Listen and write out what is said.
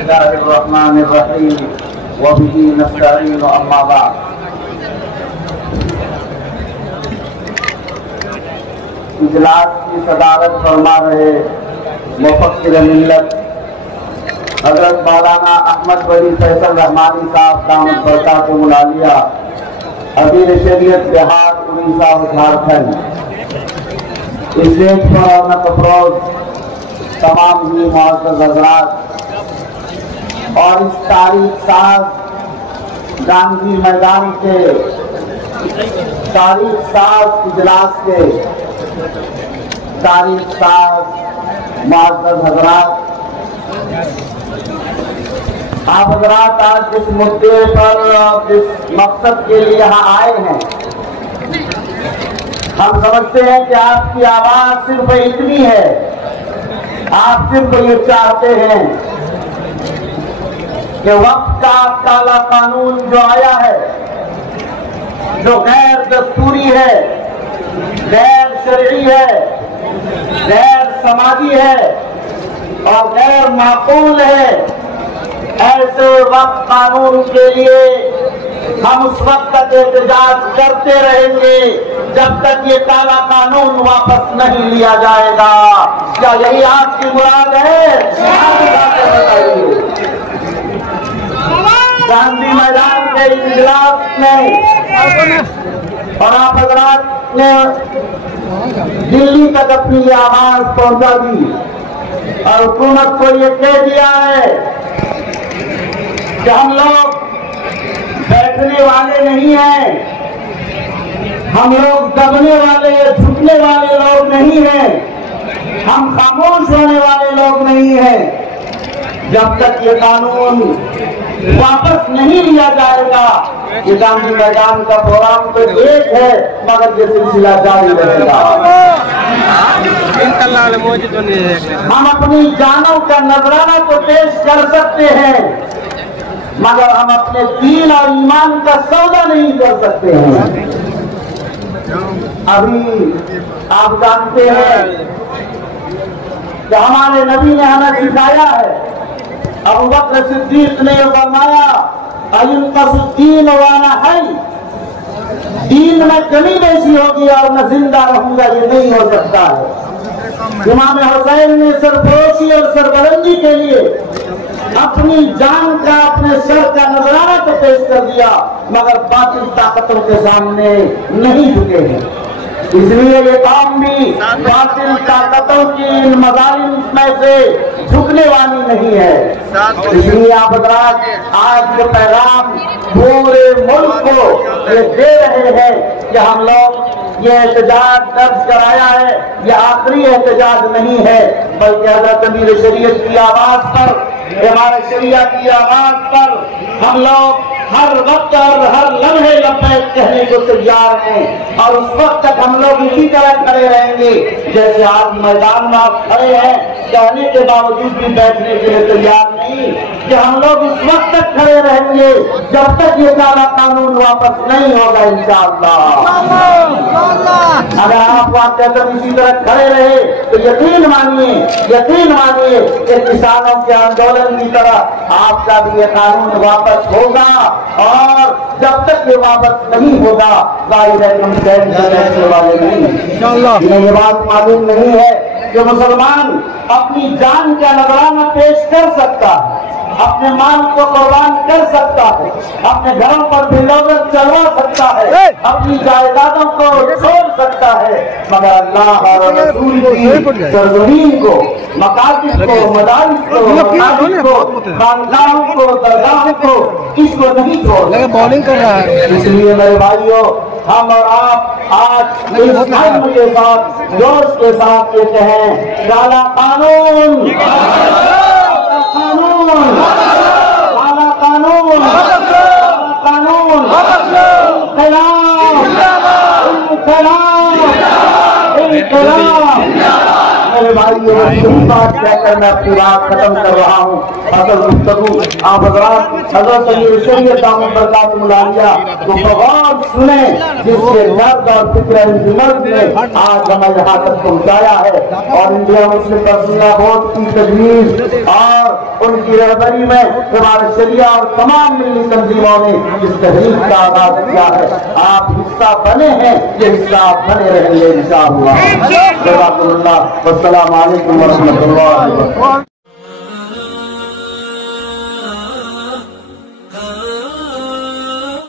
बिस्मिल्लाहिर्रहमानिर्रहीम व बिही नस्तईन अम्मा बाद। इजलास की सदारत फरमा रहे मुफक्किर मिल्लत हजरत मौलाना अहमद वली फैसल रहमानी साहब दामद बरकातुहुल आलिया अमीर शरीयत बिहार उड़ीसा और झारखंड। स्टेज पर नफ़रोज तमाम ही मुअज़्ज़ज़ हज़रात और इस तारीख साज गांधी मैदान के तारीख साज इजलास के तारीख साज मुअज़्ज़ज़ हज़रात, आप हज़रात आज जिस मुद्दे पर जिस मकसद के लिए यहाँ आए हैं, हम समझते हैं कि आपकी आवाज सिर्फ इतनी है, आप सिर्फ ये चाहते हैं कि वक्त का काला कानून जो आया है, जो गैर दस्तूरी है, गैर शरई है, गैर समाजी है और गैर माकूल है, ऐसे वक्त कानून के लिए हम उस वक्त तक एहतजाज करते रहेंगे जब तक ये काला कानून वापस नहीं लिया जाएगा। क्या यही आपकी मुराद है? गांधी मैदान के इजलास में और आप हज़रात ने दिल्ली तक अपनी ये आवाज पहुंचा दी और हुकूमत को ये कह दिया है कि हम लोग बैठने वाले नहीं हैं, हम लोग दबने वाले झुकने वाले लोग नहीं हैं, हम खामोश होने वाले लोग नहीं हैं। जब तक ये कानून वापस नहीं लिया जाएगा, ये गांधी मैदान का प्रोग्राम तो एक है मगर ये सिलसिला जारी रहेगा। हम अपनी जानों का नजराना तो पेश कर सकते हैं मगर हम अपने दीन और ईमान का सौदा नहीं कर सकते हैं। अभी आप जानते हैं कि हमारे नबी ने हमें सिखाया है, अबू बकर सिद्दीक ने फरमाया अयुनक़सुद्दीन वाना है, दीन में कमी बेशी होगी और मैं जिंदा रहूंगा, ये नहीं हो सकता है। इमाम हुसैन ने सरफरोशी और सरबलंदी के लिए अपनी जान का, अपने सर का नजराना तो पेश कर दिया मगर बातिल ताकतों के सामने नहीं झुके हैं। इसलिए ये काम भी बातिल ताकतों की इन मज़ालिम में से झुकने वाली नहीं है। इसलिए आप हज़रात आज जो पैगाम पूरे मुल्क को ये दे रहे हैं कि हम लोग ये एहतजाज दर्ज कराया है, ये आखिरी एहतजाज नहीं है बल्कि हज़रत अमीर शरीयत की आवाज पर, हमारे शरिया की आवाज पर हम लोग हर वक्त और हर लम्हे लब्बैक कहने को तैयार हैं और उस वक्त तक हम लोग इसी तरह खड़े रहेंगे जैसे आज मैदान में आप खड़े हैं, कहने के बावजूद भी बैठने के लिए तैयार नहीं, कि हम लोग उस वक्त तक खड़े रहेंगे जब तक ये काला कानून वापस नहीं होगा इंशाअल्लाह। अगर आप वाकई इसी तरह खड़े रहे तो यकीन मानिए कि किसानों के आंदोलन की तरह आपका भी ये कानून वापस होगा और जब तक ये वापस नहीं होगा जाहिर है हम बैठने वाले नहीं। ये बात मालूम नहीं है कि मुसलमान अपनी जान का नजराना पेश कर सकता है, अपने माल को कुर्बान कर सकता है, अपने घरों पर बिलोगत चलवा सकता है, अपनी जायदादों को छोड़ सकता है मगर अल्लाह और रसूल की सरजमीन को, मकातिब को, मदारिस को, खानदानों को, दरगाहों को, इसको नहीं छोड़ बॉलिंग कर रहा है। इसलिए मेरे भाइयों, हम और आप आज इस धर्म के साथ, जोश के साथ कहते हैं काला कानून, काला कानून, कानून, इंकलाब, इंकलाब। मेरे भाई भाइयों यही बात कहकर मैं अपनी बात खत्म कर रहा हूँ। असल गुफ्तगू आप हजरत शरीयत मुलानिया तो बगौर सुने, जिसके दर्द और फिक्र मर्द ने आज हमें यहाँ तक पहुँचाया है। और इंडिया मुस्लिम पर्सनल बोर्ड की तजवीज़ और उनकी रहबरी में हमारे शरिया और तमाम मिली तंजीमों ने इस तहरीक का आगाज किया है। आप हिस्सा बने हैं, ये हिस्सा आप बने रहेंगे इंशाअल्लाह। अस्सलाम वालेकुम व रहमतुल्लाह।